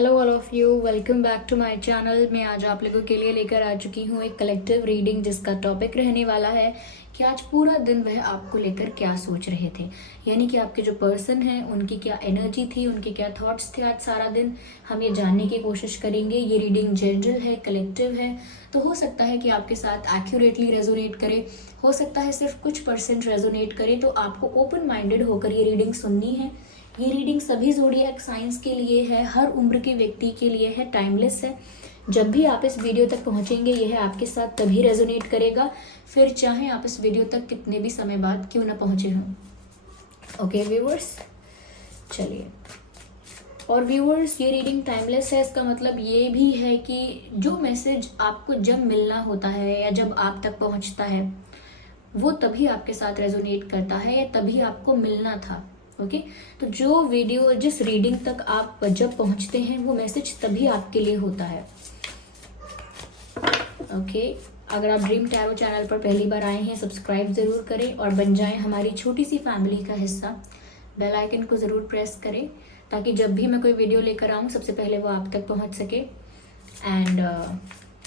Hello all of you, welcome back to my channel. मैं आज आप लोगों के लिए लेकर आ चुकी हूँ एक कलेक्टिव रीडिंग, जिसका टॉपिक रहने वाला है कि आज पूरा दिन वह आपको लेकर क्या सोच रहे थे। यानी कि आपके जो पर्सन हैं उनकी क्या एनर्जी थी, उनके क्या थॉट्स थे आज सारा दिन। हम ये जानने की कोशिश करेंगे। ये रीडिंग जनरल है, कलेक्टिव है, तो हो सकता है कि आपके साथ एक्यूरेटली रेजोनेट करे, हो सकता है सिर्फ कुछ % रेजोनेट करे। तो आपको ओपन माइंडेड होकर ये रीडिंग सुननी है। ये रीडिंग सभी ज़ोडिएक साइंस के लिए है, हर उम्र के व्यक्ति के लिए है, टाइमलेस है। जब भी आप इस वीडियो तक पहुंचेंगे यह आपके साथ तभी रेजोनेट करेगा, फिर चाहे आप इस वीडियो तक कितने भी समय बाद क्यों ना पहुंचे हों। ओके व्यूअर्स, चलिए। और व्यूअर्स, ये रीडिंग टाइमलेस है। इसका मतलब ये भी है कि जो मैसेज आपको जब मिलना होता है या जब आप तक पहुंचता है वो तभी आपके साथ रेजोनेट करता है या तभी आपको मिलना था। ओके तो जो वीडियो, जिस रीडिंग तक आप जब पहुंचते हैं वो मैसेज तभी आपके लिए होता है। ओके अगर आप ड्रीम टैरो चैनल पर पहली बार आए हैं, सब्सक्राइब ज़रूर करें और बन जाएं हमारी छोटी सी फैमिली का हिस्सा। बेल आइकन को ज़रूर प्रेस करें ताकि जब भी मैं कोई वीडियो लेकर आऊँ सबसे पहले वो आप तक पहुँच सके। एंड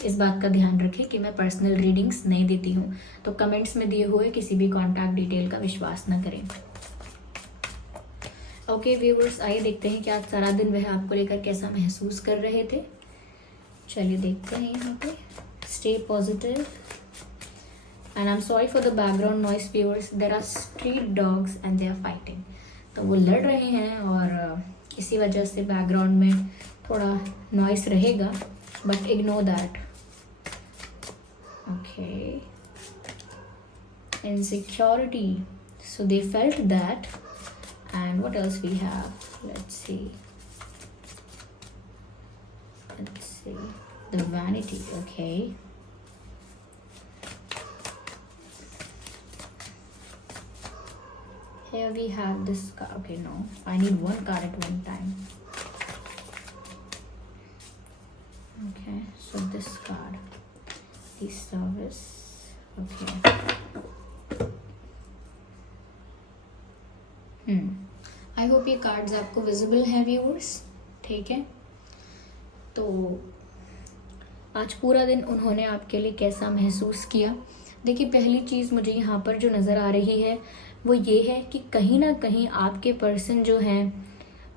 इस बात का ध्यान रखें कि मैं पर्सनल रीडिंग्स नहीं देती हूँ, तो कमेंट्स में दिए हुए किसी भी कॉन्टैक्ट डिटेल का विश्वास न करें। ओके व्यूवर्स, आइए देखते हैं कि आज सारा दिन वह आपको लेकर कैसा महसूस कर रहे थे। चलिए देखते हैं यहाँ पे। Stay positive and I am sorry for the background noise viewers, there are street dogs and they are fighting. तो वो लड़ रहे हैं और इसी वजह से बैकग्राउंड में थोड़ा नॉइस रहेगा, but ignore that. Okay, insecurity, so they felt that. And what else we have? Let's see. The vanity. Okay. Here we have this card. Okay, no, I need one card at one time. Okay, so this card, the service. Okay. I hope ये cards आपको visible हैं viewers, ठीक है। तो आज पूरा दिन उन्होंने आपके लिए कैसा महसूस किया। देखिए, पहली चीज़ मुझे यहाँ पर जो नज़र आ रही है वो ये है कि कहीं ना कहीं आपके पर्सन जो हैं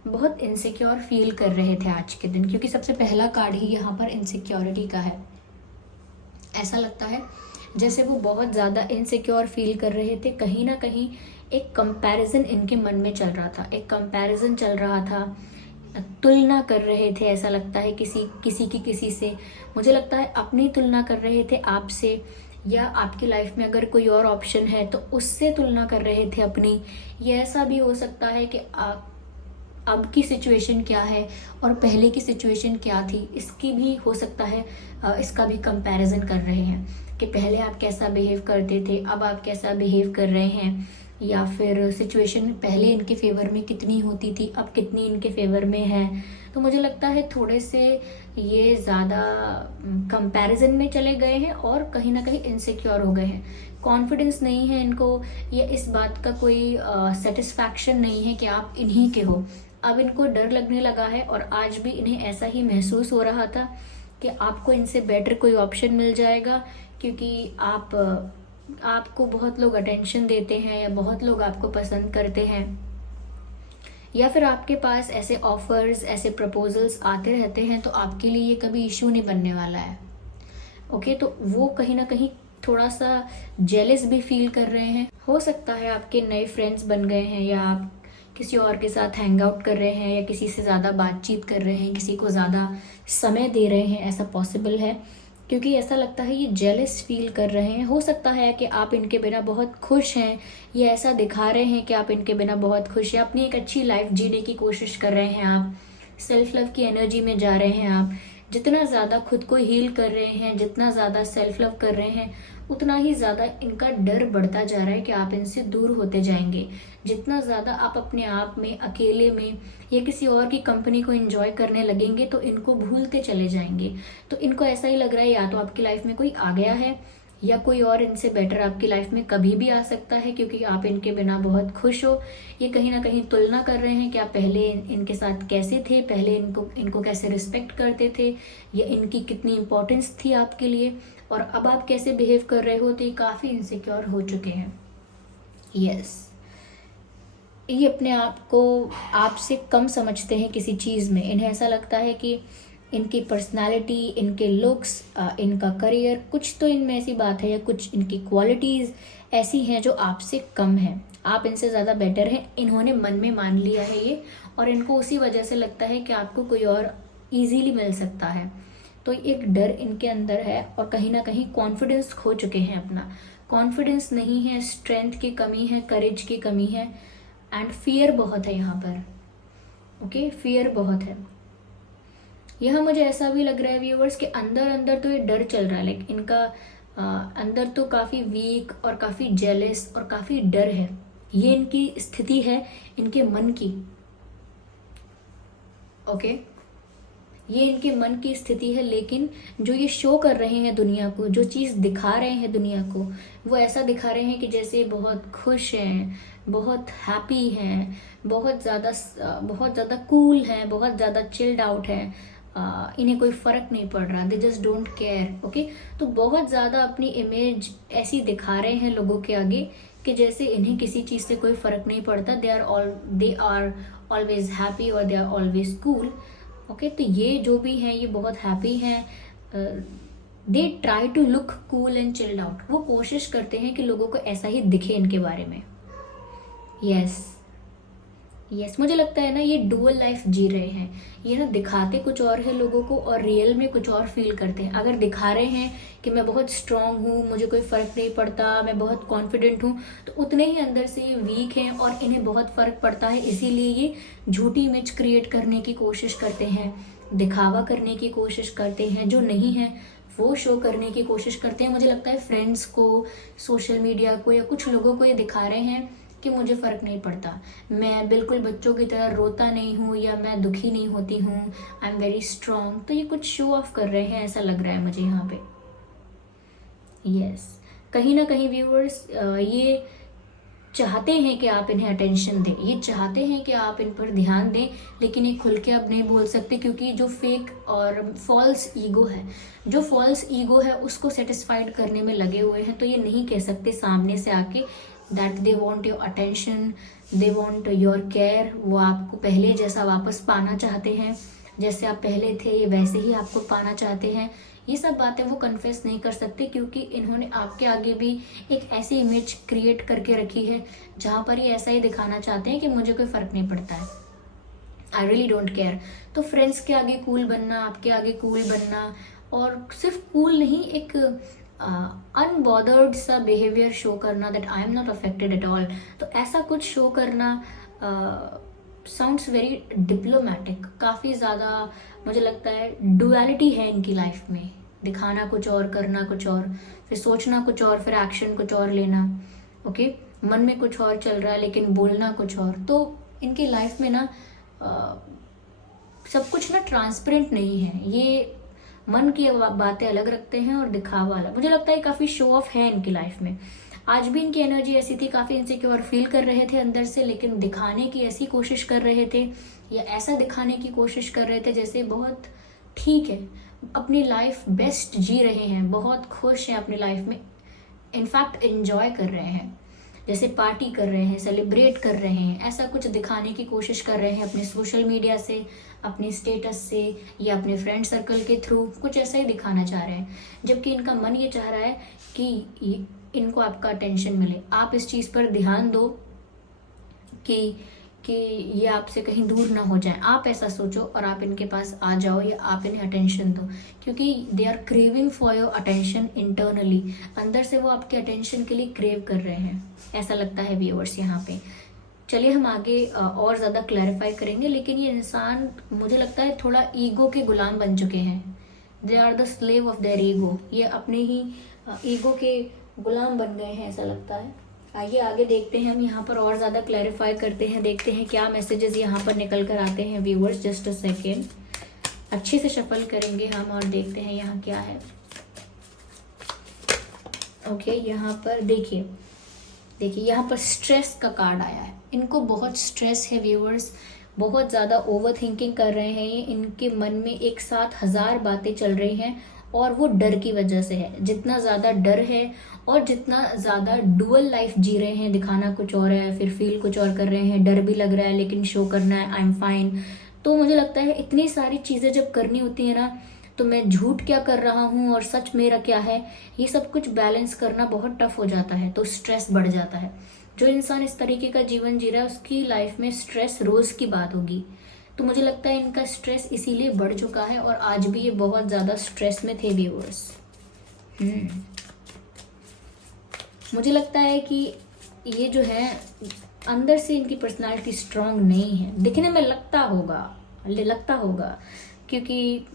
बहुत इनसिक्योर फील कर रहे थे आज के दिन, क्योंकि सबसे पहला कार्ड ही यहाँ पर इनसिक्योरिटी का है। ऐसा लगता है जैसे वो बहुत ज़्यादा इनसिक्योर फील कर रहे थे। कहीं ना कहीं एक कंपैरिजन इनके मन में चल रहा था, एक कंपैरिजन चल रहा था, तुलना कर रहे थे। ऐसा लगता है किसी से, मुझे लगता है अपनी तुलना कर रहे थे आपसे, या आपकी लाइफ में अगर कोई और ऑप्शन है तो उससे तुलना कर रहे थे अपनी। ये ऐसा भी हो सकता है कि अब की सिचुएशन क्या है और पहले की सिचुएशन क्या थी, इसकी भी हो सकता है, इसका भी कंपैरिजन कर रहे हैं कि पहले आप कैसा बिहेव करते थे, अब आप कैसा बिहेव कर रहे हैं, या फिर सिचुएशन पहले इनके फेवर में कितनी होती थी, अब कितनी इनके फेवर में है। तो मुझे लगता है थोड़े से ये ज़्यादा कंपैरिजन में चले गए हैं और कहीं ना कहीं इनसिक्योर हो गए हैं। कॉन्फिडेंस नहीं है इनको, या इस बात का कोई सेटिस्फैक्शन नहीं है कि आप इन्हीं के हो। अब इनको डर लगने लगा है, और आज भी इन्हें ऐसा ही महसूस हो रहा था कि आपको इनसे बेटर कोई ऑप्शन मिल जाएगा, क्योंकि आपको बहुत लोग अटेंशन देते हैं या बहुत लोग आपको पसंद करते हैं, या फिर आपके पास ऐसे ऑफर्स, ऐसे प्रपोजल्स आते रहते हैं, तो आपके लिए ये कभी इशू नहीं बनने वाला है। ओके, तो वो कहीं ना कहीं थोड़ा सा जेलस भी फील कर रहे हैं। हो सकता है आपके नए फ्रेंड्स बन गए हैं, या आप किसी और के साथ हैंग आउट कर रहे हैं, या किसी से ज़्यादा बातचीत कर रहे हैं, किसी को ज़्यादा समय दे रहे हैं। ऐसा पॉसिबल है, क्योंकि ऐसा लगता है ये जेलस फील कर रहे हैं। हो सकता है कि आप इनके बिना बहुत खुश हैं, ये ऐसा दिखा रहे हैं कि आप इनके बिना बहुत खुश हैं, अपनी एक अच्छी लाइफ जीने की कोशिश कर रहे हैं, आप सेल्फ लव की एनर्जी में जा रहे हैं। आप जितना ज़्यादा खुद को हील कर रहे हैं, जितना ज़्यादा सेल्फ लव कर रहे हैं, उतना ही ज़्यादा इनका डर बढ़ता जा रहा है कि आप इनसे दूर होते जाएंगे। जितना ज़्यादा आप अपने आप में, अकेले में, या किसी और की कंपनी को एंजॉय करने लगेंगे तो इनको भूलते चले जाएंगे। तो इनको ऐसा ही लग रहा है या तो आपकी लाइफ में कोई आ गया है, या कोई और इनसे बेटर आपकी लाइफ में कभी भी आ सकता है, क्योंकि आप इनके बिना बहुत खुश हो। ये कहीं ना कहीं तुलना कर रहे हैं कि आप पहले इनके साथ कैसे थे, पहले इनको कैसे रिस्पेक्ट करते थे, या इनकी कितनी इंपॉर्टेंस थी आपके लिए, और अब आप कैसे बिहेव कर रहे हो। तो ये काफ़ी इनसिक्योर हो चुके हैं। यस, ये अपने आप को आपसे कम समझते हैं किसी चीज़ में। इन्हें ऐसा लगता है कि इनकी पर्सनालिटी, इनके लुक्स, इनका करियर, कुछ तो इनमें ऐसी बात है या कुछ इनकी क्वालिटीज़ ऐसी हैं जो आपसे कम हैं। आप इनसे ज़्यादा बेटर हैं, इन्होंने मन में मान लिया है ये, और इनको उसी वजह से लगता है कि आपको कोई और इजीली मिल सकता है। तो एक डर इनके अंदर है, और कहीं ना कहीं कॉन्फिडेंस खो चुके हैं अपना। कॉन्फिडेंस नहीं है, स्ट्रेंथ की कमी है, करेज की कमी है, एंड फियर बहुत है यहाँ पर। ओके, फियर बहुत है। यह मुझे ऐसा भी लग रहा है व्यूअर्स कि अंदर अंदर तो ये डर चल रहा है, लाइक इनका अंदर तो काफ़ी वीक और काफ़ी जेलस और काफ़ी डर है। ये इनकी स्थिति है इनके मन की। ओके, ये इनके मन की स्थिति है, लेकिन जो ये शो कर रहे हैं दुनिया को, जो चीज़ दिखा रहे हैं दुनिया को, वो ऐसा दिखा रहे हैं कि जैसे बहुत खुश हैं, बहुत हैप्पी हैं, बहुत ज़्यादा कूल हैं, बहुत ज़्यादा चिल्ड आउट हैं, इन्हें कोई फ़र्क नहीं पड़ रहा, they just don't care. Okay, तो बहुत ज़्यादा अपनी इमेज ऐसी दिखा रहे हैं लोगों के आगे कि जैसे इन्हें किसी चीज़ से कोई फ़र्क नहीं पड़ता। दे आर ऑलवेज हैप्पी और they are always cool. Okay, तो ये जो भी हैं ये बहुत हैप्पी हैं। They try to look cool and chilled out. वो कोशिश करते हैं कि लोगों को ऐसा ही दिखे इनके बारे में। यस, मुझे लगता है ना ये डुअल लाइफ जी रहे हैं। ये ना दिखाते कुछ और है लोगों को, और रियल में कुछ और फील करते हैं। अगर दिखा रहे हैं कि मैं बहुत स्ट्रांग हूँ, मुझे कोई फ़र्क नहीं पड़ता, मैं बहुत कॉन्फिडेंट हूँ, तो उतने ही अंदर से ये वीक हैं और इन्हें बहुत फ़र्क पड़ता है। इसीलिए ये झूठी इमेज क्रिएट करने की कोशिश करते हैं, दिखावा करने की कोशिश करते हैं, जो नहीं है वो शो करने की कोशिश करते हैं। मुझे लगता है फ्रेंड्स को, सोशल मीडिया को, या कुछ लोगों को ये दिखा रहे हैं कि मुझे फ़र्क नहीं पड़ता, मैं बिल्कुल बच्चों की तरह रोता नहीं हूँ, या मैं दुखी नहीं होती हूँ, आई एम वेरी स्ट्रांग। तो ये कुछ शो ऑफ कर रहे हैं, ऐसा लग रहा है मुझे यहाँ पे। यस, कहीं ना कहीं व्यूअर्स ये चाहते हैं कि आप इन्हें अटेंशन दें, ये चाहते हैं कि आप इन पर ध्यान दें, लेकिन ये खुल के अब नहीं बोल सकते, क्योंकि जो फेक और फॉल्स ईगो है उसको सेटिस्फाइड करने में लगे हुए हैं। तो ये नहीं कह सकते सामने से आके that they want your attention, they want your care. वो आपको पहले जैसा वापस पाना चाहते हैं, जैसे आप पहले थे वैसे ही आपको पाना चाहते हैं। ये सब बातें वो कन्फेस नहीं कर सकते, क्योंकि इन्होंने आपके आगे भी एक ऐसी इमेज क्रिएट करके रखी है जहाँ पर ये ऐसा ही दिखाना चाहते हैं कि मुझे कोई फ़र्क नहीं पड़ता है, आई रियली डोंट केयर। तो फ्रेंड्स के आगे कूल बनना, आपके आगे कूल बनना, और सिर्फ कूल नहीं, एक अनबॉदर्ड सा बिहेवियर शो करना, that I am not affected at all. तो ऐसा कुछ शो करना साउंड्स वेरी डिप्लोमेटिक। काफ़ी ज़्यादा मुझे लगता है डुअलिटी है इनकी लाइफ में, दिखाना कुछ और, करना कुछ और, फिर सोचना कुछ और, फिर एक्शन कुछ और लेना। ओके, मन में कुछ और चल रहा है लेकिन बोलना कुछ और। तो इनकी लाइफ में ना सब कुछ ना ट्रांसपेरेंट नहीं है। ये मन की बातें अलग रखते हैं और दिखावा अलग। मुझे लगता है काफ़ी शो ऑफ है इनकी लाइफ में। आज भी इनकी एनर्जी ऐसी थी, काफ़ी इनसिक्योर फील कर रहे थे अंदर से, लेकिन दिखाने की ऐसी कोशिश कर रहे थे, या ऐसा दिखाने की कोशिश कर रहे थे जैसे बहुत ठीक है, अपनी लाइफ बेस्ट जी रहे हैं, बहुत खुश हैं अपनी लाइफ में, इनफैक्ट एंजॉय कर रहे हैं, जैसे पार्टी कर रहे हैं, सेलिब्रेट कर रहे हैं। ऐसा कुछ दिखाने की कोशिश कर रहे हैं अपने सोशल मीडिया से, अपने स्टेटस से, या अपने फ्रेंड सर्कल के थ्रू कुछ ऐसा ही दिखाना चाह रहे हैं। जबकि इनका मन ये चाह रहा है कि इनको आपका अटेंशन मिले, आप इस चीज़ पर ध्यान दो कि ये आपसे कहीं दूर ना हो जाए। आप ऐसा सोचो और आप इनके पास आ जाओ, या आप इन्हें अटेंशन दो, क्योंकि they are craving for your attention internally. अंदर से वो आपके अटेंशन के लिए क्रेव कर रहे हैं, ऐसा लगता है व्यूअर्स यहाँ पे। चलिए हम आगे और ज़्यादा क्लैरिफाई करेंगे। लेकिन ये इंसान मुझे लगता है थोड़ा ईगो के गुलाम बन चुके हैं। They are the slave of their ego. ये अपने ही ईगो के गुलाम बन गए हैं, ऐसा लगता है। आइए आगे देखते हैं हम, यहाँ पर और ज़्यादा क्लैरिफाई करते हैं, देखते हैं क्या मैसेजेस यहाँ पर निकल कर आते हैं व्यूअर्स। जस्ट अ सेकेंड, अच्छे से शफल करेंगे हम और देखते हैं यहाँ क्या है। ओके, यहाँ पर देखिए यहाँ पर स्ट्रेस का कार्ड आया है। इनको बहुत स्ट्रेस है व्यूअर्स, बहुत ज़्यादा ओवर थिंकिंग कर रहे हैं ये। इनके मन में एक साथ 1000 बातें चल रही हैं और वो डर की वजह से है। जितना ज़्यादा डर है और जितना ज़्यादा डुअल लाइफ जी रहे हैं, दिखाना कुछ और है फिर फील कुछ और कर रहे हैं, डर भी लग रहा है लेकिन शो करना है आई एम फाइन। तो मुझे लगता है इतनी सारी चीज़ें जब करनी होती है ना, तो मैं झूठ क्या कर रहा हूँ और सच मेरा क्या है, ये सब कुछ बैलेंस करना बहुत टफ हो जाता है, तो स्ट्रेस बढ़ जाता है। जो इंसान इस तरीके का जीवन जी रहा है उसकी लाइफ में स्ट्रेस रोज की बात होगी। तो मुझे लगता है इनका स्ट्रेस इसीलिए बढ़ चुका है और आज भी ये बहुत ज़्यादा स्ट्रेस में थे व्यूअर्स। मुझे लगता है कि ये जो है अंदर से इनकी पर्सनालिटी स्ट्रांग नहीं है। दिखने में लगता होगा क्योंकि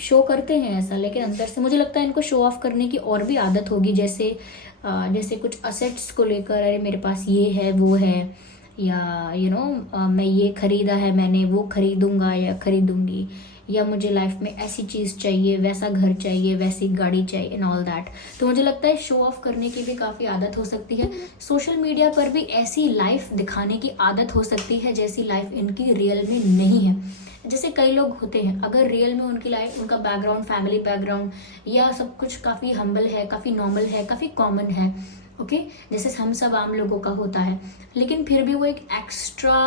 शो करते हैं ऐसा, लेकिन अंदर से मुझे लगता है इनको शो ऑफ करने की और भी आदत होगी। जैसे कुछ असेट्स को लेकर, अरे मेरे पास ये है वो है, या मैं ये खरीदा है मैंने, वो खरीदूंगा या खरीदूंगी, या मुझे लाइफ में ऐसी चीज़ चाहिए, वैसा घर चाहिए, वैसी गाड़ी चाहिए एंड ऑल दैट। तो मुझे लगता है शो ऑफ करने की भी काफ़ी आदत हो सकती है। सोशल मीडिया पर भी ऐसी लाइफ दिखाने की आदत हो सकती है जैसी लाइफ इनकी रियल में नहीं है। जैसे कई लोग होते हैं, अगर रियल में उनकी लाइफ, उनका बैकग्राउंड, फैमिली बैकग्राउंड या सब कुछ काफ़ी हम्बल है, काफ़ी नॉर्मल है, काफ़ी कॉमन है, ओके, जैसे हम सब आम लोगों का होता है, लेकिन फिर भी वो एक एक्स्ट्रा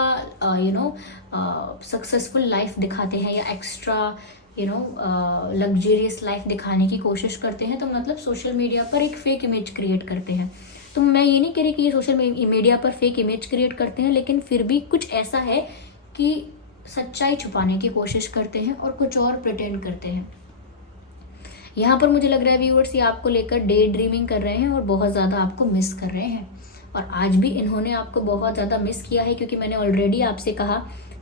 सक्सेसफुल लाइफ दिखाते हैं या एक्स्ट्रा लग्जरियस लाइफ दिखाने की कोशिश करते हैं, तो मतलब सोशल मीडिया पर एक फेक इमेज क्रिएट करते हैं। तो मैं ये नहीं कह रही कि ये सोशल मीडिया पर फेक इमेज क्रिएट करते हैं, लेकिन फिर भी कुछ ऐसा है कि सच्चाई छुपाने की कोशिश करते हैं और कुछ और प्रिटेंड करते हैं। यहाँ पर मुझे लग रहा है व्यूअर्स ये आपको लेकर डे ड्रीमिंग कर रहे हैं और बहुत ज़्यादा आपको मिस कर रहे हैं, और आज भी इन्होंने आपको बहुत ज़्यादा मिस किया है, क्योंकि मैंने ऑलरेडी आपसे कहा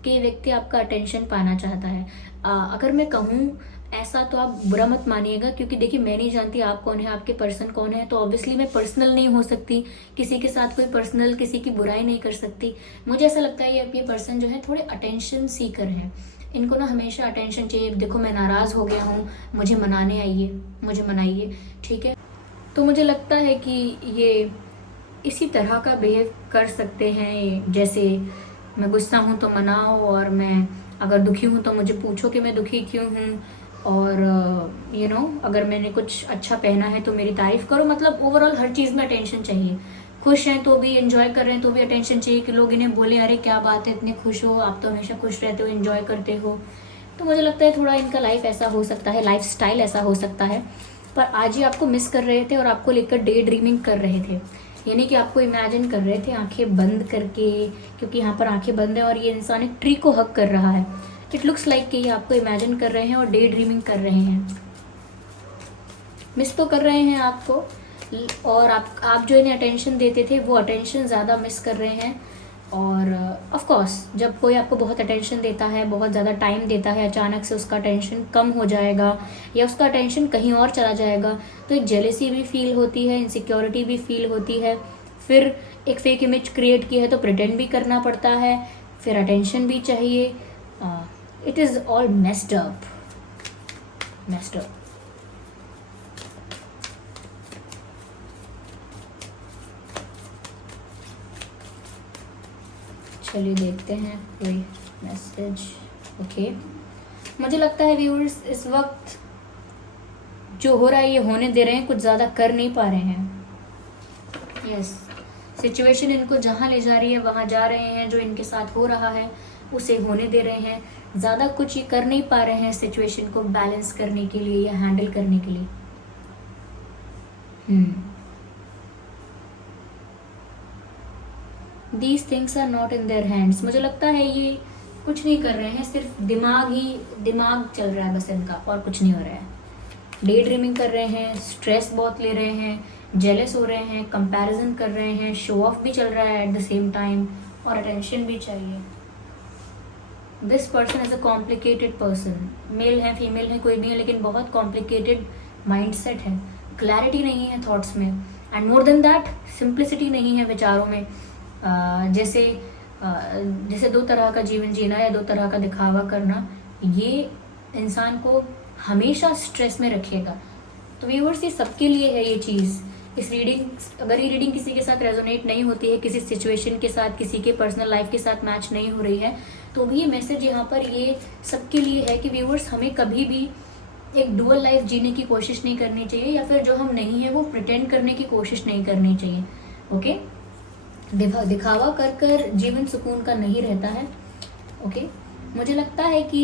कि ये व्यक्ति आपका अटेंशन पाना चाहता है। अगर मैं कहूँ ऐसा तो आप बुरा मत मानिएगा, क्योंकि देखिए मैं नहीं जानती आप कौन है, आपके पर्सन कौन है, तो ऑब्वियसली मैं पर्सनल नहीं हो सकती, किसी के साथ कोई पर्सनल किसी की बुराई नहीं कर सकती। मुझे ऐसा लगता है ये पर्सन जो है थोड़े अटेंशन सीकर है, इनको ना हमेशा अटेंशन चाहिए। देखो मैं नाराज़ हो गया हूँ, मुझे मनाने आइए, मुझे मनाइए, ठीक है। तो मुझे लगता है कि ये इसी तरह का बिहेव कर सकते हैं, जैसे मैं गुस्सा हूँ तो मनाओ, और मैं अगर दुखी हूँ तो मुझे पूछो कि मैं दुखी क्यों हूँ, और अगर मैंने कुछ अच्छा पहना है तो मेरी तारीफ करो। मतलब ओवरऑल हर चीज़ में अटेंशन चाहिए। खुश हैं तो भी, एंजॉय कर रहे हैं तो भी अटेंशन चाहिए कि लोग इन्हें बोले अरे क्या बात है, इतने खुश हो, आप तो हमेशा खुश रहते हो, एंजॉय करते हो। तो मुझे लगता है थोड़ा इनका लाइफ ऐसा हो सकता है, लाइफ स्टाइल ऐसा हो सकता है। पर आज ही आपको मिस कर रहे थे और आपको लेकर डे ड्रीमिंग कर रहे थे, यानी कि आपको इमेजिन कर रहे थे आंखें बंद करके, क्योंकि यहाँ पर आंखें बंद है और ये इंसान एक ट्री को हक कर रहा है। इट लुक्स लाइक कि ये आपको इमेजिन कर रहे हैं और डे ड्रीमिंग कर रहे हैं। मिस तो कर रहे हैं आपको, और आप जो इन्हें अटेंशन देते थे वो अटेंशन ज़्यादा मिस कर रहे हैं। और ऑफ कोर्स जब कोई आपको बहुत अटेंशन देता है, बहुत ज़्यादा टाइम देता है, अचानक से उसका अटेंशन कम हो जाएगा या उसका अटेंशन कहीं और चला जाएगा, तो एक जेलेसी भी फील होती है, इनसिक्योरिटी भी फील होती है। फिर एक फेक इमेज क्रिएट की है तो प्रिटेंड भी करना पड़ता है, फिर अटेंशन भी चाहिए। It is all messed up. चलिए देखते हैं कोई मैसेज। ओके, मुझे लगता है व्यूअर्स इस वक्त जो हो रहा है ये होने दे रहे हैं, कुछ ज़्यादा कर नहीं पा रहे हैं। यस, सिचुएशन इनको जहाँ ले जा रही है वहाँ जा रहे हैं, जो इनके साथ हो रहा है उसे होने दे रहे हैं। ज़्यादा कुछ ये कर नहीं पा रहे हैं सिचुएशन को बैलेंस करने के लिए या हैंडल करने के लिए। These things are not in their hands। मुझे लगता है ये कुछ नहीं कर रहे हैं, सिर्फ दिमाग चल रहा है बस इनका, और कुछ नहीं हो रहा है। डे ड्रीमिंग कर रहे हैं, स्ट्रेस बहुत ले रहे हैं, जेलस हो रहे हैं, कंपैरिजन कर रहे हैं, शो ऑफ भी चल रहा है एट द सेम टाइम, और अटेंशन भी चाहिए। This person is a complicated person, male है फीमेल है कोई भी है, लेकिन बहुत कॉम्प्लिकेटेड माइंडसेट है, क्लैरिटी नहीं है थॉट्स में, and more than that simplicity नहीं है विचारों में। जैसे दो तरह का जीवन जीना या दो तरह का दिखावा करना, ये इंसान को हमेशा स्ट्रेस में रखेगा। तो व्यूअर्स ये सबके लिए है ये चीज़ इस रीडिंग, अगर ये रीडिंग किसी के साथ रेजोनेट नहीं होती है, किसी सिचुएशन के साथ, किसी के पर्सनल लाइफ के साथ मैच नहीं हो रही है, तो भी ये मैसेज यहाँ पर ये सबके लिए है कि व्यूअर्स, हमें कभी भी एक डुअल लाइफ जीने की कोशिश नहीं करनी चाहिए, या फिर जो हम नहीं है वो प्रिटेंड करने की कोशिश नहीं करनी चाहिए। ओके, दिखावा कर कर जीवन सुकून का नहीं रहता है। ओके, मुझे लगता है कि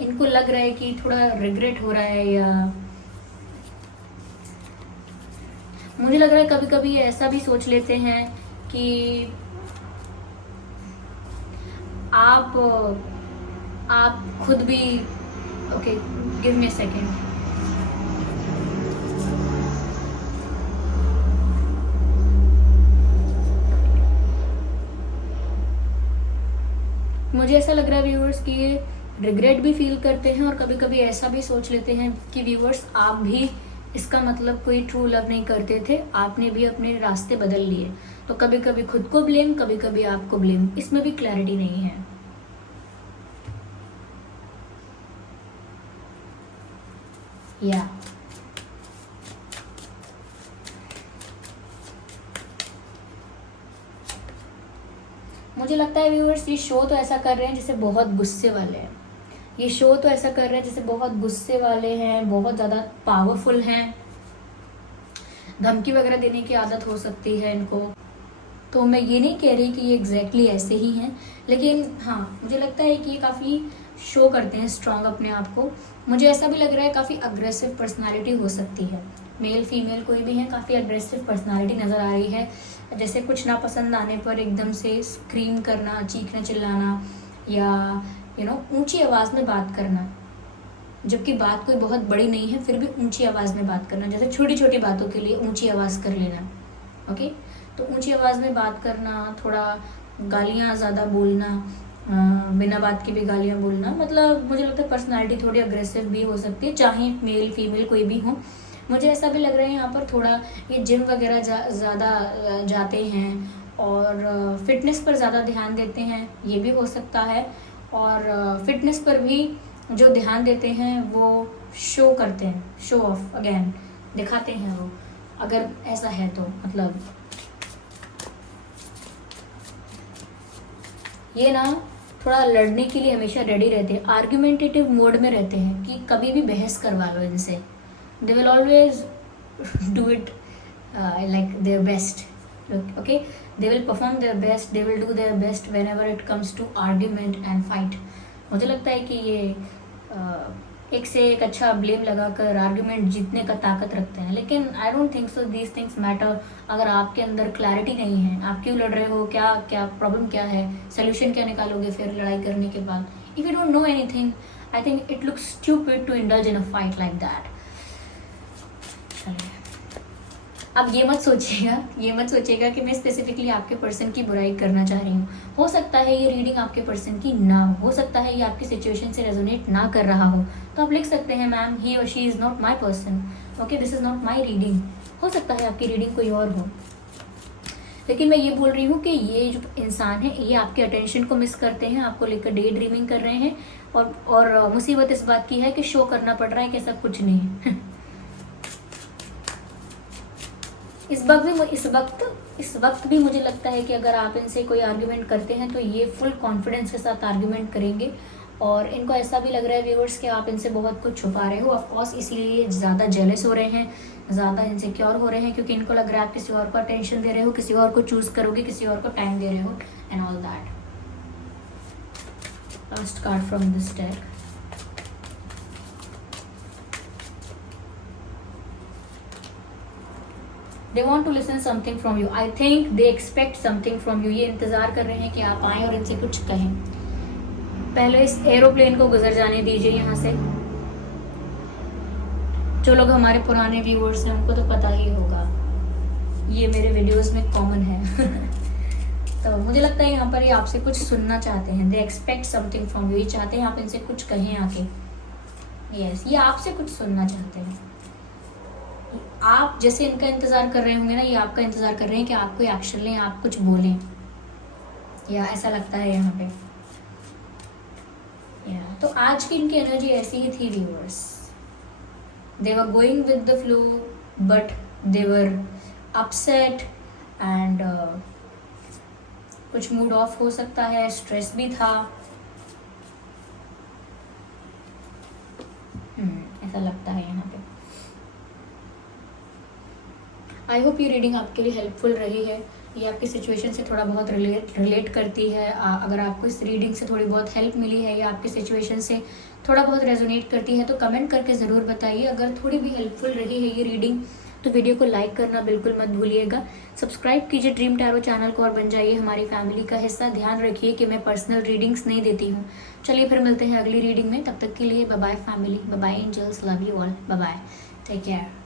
इनको लग रहा है कि थोड़ा रिग्रेट हो रहा है, या मुझे लग रहा है कभी कभी ऐसा भी सोच लेते हैं कि आप खुद भी। Okay, give me a second. मुझे ऐसा लग रहा है व्यूअर्स कि ये रिग्रेट भी फील करते हैं, और कभी कभी ऐसा भी सोच लेते हैं कि व्यूअर्स, आप भी इसका मतलब कोई ट्रू लव नहीं करते थे, आपने भी अपने रास्ते बदल लिए। तो कभी कभी खुद को ब्लेम, कभी कभी आपको ब्लेम, इसमें भी क्लैरिटी नहीं है। या मुझे लगता है व्यूअर्स, ये शो तो ऐसा कर रहे हैं जैसे बहुत गुस्से वाले हैं। ये शो तो ऐसा कर रहे हैं जैसे बहुत गुस्से वाले हैं, बहुत ज़्यादा पावरफुल हैं, धमकी वगैरह देने की आदत हो सकती है इनको। तो मैं ये नहीं कह रही कि ये एग्जैक्टली ऐसे ही हैं, लेकिन हाँ, मुझे लगता है कि ये काफ़ी शो करते हैं स्ट्रांग अपने आप को। मुझे ऐसा भी लग रहा है काफ़ी अग्रेसिव पर्सनालिटी हो सकती है, मेल फीमेल कोई भी है, काफ़ी अग्रेसिव पर्सनालिटी नज़र आ रही है। जैसे कुछ ना पसंद आने पर एकदम से स्क्रीम करना, चीखना चिल्लाना, या ऊंची आवाज़ में बात करना, जबकि बात कोई बहुत बड़ी नहीं है फिर भी ऊंची आवाज़ में बात करना। जैसे छोटी छोटी बातों के लिए ऊंची आवाज़ कर लेना। ओके, तो ऊंची आवाज़ में बात करना, थोड़ा गालियाँ ज़्यादा बोलना, बिना बात के भी गालियाँ बोलना, मतलब मुझे लगता है पर्सनालिटी थोड़ी अग्रेसिव भी हो सकती है, चाहे मेल फीमेल कोई भी हो। मुझे ऐसा भी लग रहा है यहाँ पर थोड़ा ये जिम वगैरह ज़्यादा जाते हैं, और फिटनेस पर ज़्यादा ध्यान देते हैं, ये भी हो सकता है। और फिटनेस पर भी जो ध्यान देते हैं वो शो करते हैं, शो ऑफ अगेन दिखाते हैं वो, अगर ऐसा है तो। मतलब ये ना थोड़ा लड़ने के लिए हमेशा रेडी रहते हैं, आर्ग्यूमेंटेटिव मोड में रहते हैं कि कभी भी बहस करवा लो इनसे। They will always do it like their best. Okay, they will perform their best, they will do their best whenever it comes to argument and fight. मुझे लगता है कि ये एक से एक अच्छा ब्लेम लगाकर आर्ग्यूमेंट जीतने का ताकत रखते हैं, लेकिन I don't think so these things matter. अगर आपके अंदर क्लैरिटी नहीं है, आप क्यों लड़ रहे हो, क्या क्या प्रॉब्लम क्या है, सोल्यूशन क्या निकालोगे फिर लड़ाई करने के बाद, if you don't know anything, I think it looks stupid to indulge in a fight like that. अब ये मत सोचिएगा कि मैं स्पेसिफिकली आपके पर्सन की बुराई करना चाह रही हूँ। हो सकता है ये रीडिंग आपके पर्सन की ना हो सकता है ये आपकी सिचुएशन से रेजोनेट ना कर रहा हो, तो आप लिख सकते हैं मैम ही और she is not my person, okay, this is not my reading. हो सकता है आपकी रीडिंग कोई और हो, लेकिन मैं ये बोल रही हूँ कि ये जो इंसान है ये आपके अटेंशन को मिस करते हैं, आपको लेकर डे ड्रीमिंग कर रहे हैं, और मुसीबत इस बात की है कि शो करना पड़ रहा है कि ऐसा कुछ नहीं है। इस वक्त भी मुझे लगता है कि अगर आप इनसे कोई आर्ग्यूमेंट करते हैं तो ये फुल कॉन्फिडेंस के साथ आर्ग्यूमेंट करेंगे, और इनको ऐसा भी लग रहा है व्यूअर्स कि आप इनसे बहुत कुछ छुपा रहे हो। ऑफ कोर्स इसलिए ये ज़्यादा जेलस हो रहे हैं, ज़्यादा इनसिक्योर हो रहे हैं, क्योंकि इनको लग रहा है आप किसी और को अटेंशन दे रहे हो, किसी और को चूज़ करोगे, किसी और को टाइम दे रहे हो and all that. Last card from this deck. They want to listen something from you. I think they expect something from you. ये इंतज़ार कर रहे हैं कि आप आएँ और इनसे कुछ कहें। पहले इस एरोप्लेन को गुजर जाने दीजिए यहाँ से। जो लोग हमारे पुराने व्यूअर्स हैं उनको तो पता ही होगा, ये मेरे वीडियोस में कॉमन है। तो मुझे लगता है यहाँ पर ये आपसे कुछ सुनना चाहते हैं। They expect something from you. ये चाहते हैं आप इनसे कुछ कहें आके। Yes, ये आपसे कुछ सुनना चाहते हैं। आप जैसे इनका इंतज़ार कर रहे होंगे ना, ये आपका इंतज़ार कर रहे हैं कि आप कोई एक्शन लें, आप कुछ बोलें, या ऐसा लगता है यहाँ पे। या तो आज की इनकी एनर्जी ऐसी ही थी viewers. They were going with the flow, but they were upset and कुछ मूड ऑफ हो सकता है, स्ट्रेस भी था। ऐसा लगता है यहाँ पे। आई होप ये रीडिंग आपके लिए हेल्पफुल रही है, ये आपकी सिचुएशन से थोड़ा बहुत रिलेट करती है। अगर आपको इस रीडिंग से थोड़ी बहुत हेल्प मिली है या आपकी सिचुएशन से थोड़ा बहुत रेजोनेट करती है तो कमेंट करके ज़रूर बताइए। अगर थोड़ी भी हेल्पफुल रही है ये रीडिंग तो वीडियो को लाइक करना बिल्कुल मत भूलिएगा। सब्सक्राइब कीजिए ड्रीम टैरो चैनल को और बन जाइए हमारी फैमिली का हिस्सा। ध्यान रखिए कि मैं पर्सनल रीडिंग्स नहीं देती हूँ। चलिए फिर मिलते हैं अगली रीडिंग में, तब तक के लिए bye bye family, bye bye angels, love you all, bye bye, take care.